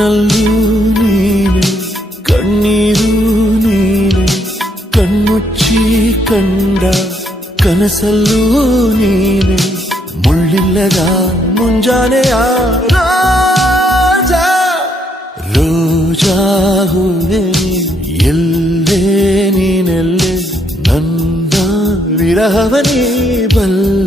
ಕಣ್ಣಲ್ಲೂ ನೀನೆ ಕಣ್ಣೀರು ನೀನೆ ಕಣ್ಮುಚ್ಚಿ ಕಂಡ ಕನಸಲ್ಲೂ ನೀನೆ ಮುಳ್ಳಿಲ್ಲದ ಮುಂಜಾನೆಯ ರೋಜಾ ರೋಜಾ ಹೂವೆ ಎಲ್ಲೇ ನೀನೆಲ್ಲೇ ನನ್ನ ವಿರಹವನೇ ಬಲ್ಲ